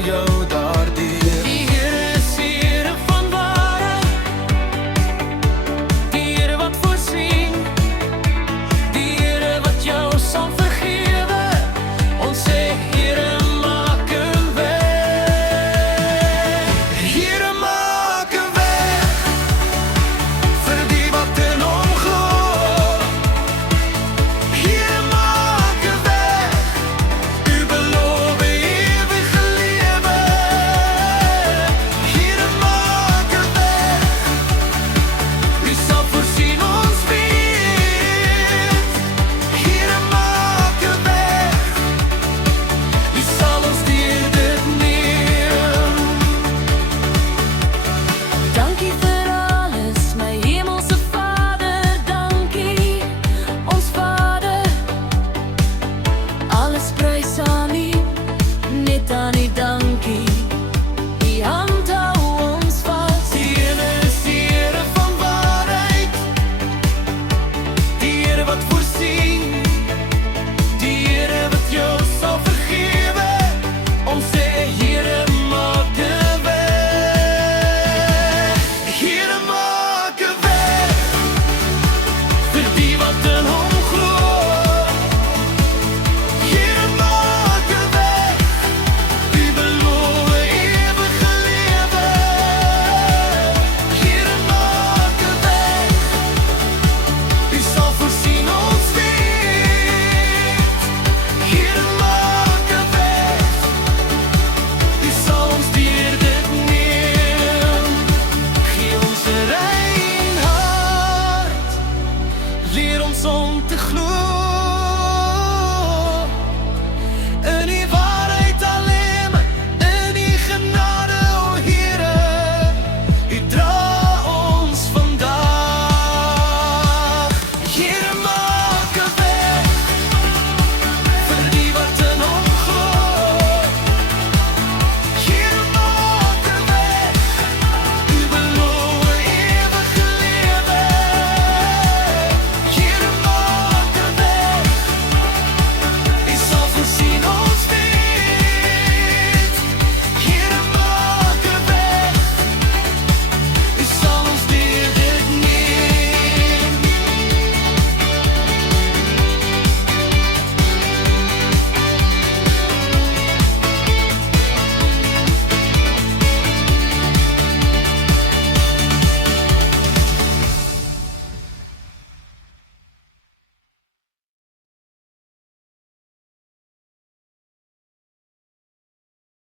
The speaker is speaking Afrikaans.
sal jou daardeur. Die Here is Here van ware, die Here wat voorsien, die Here wat jou sal vergewe. Ons sê Here maak 'n weg. Here maak 'n weg vir die wat in hom glo. Here maak 'n weg, u beloof ewige lewe. Here maak 'n weg, u sal voorsien ons weet. Here maak 'n weg, u sal ons deur dit neem. Dankie vir alles, my hemelse Vader, dankie, ons Vader. Alles prys aan U, net aan U.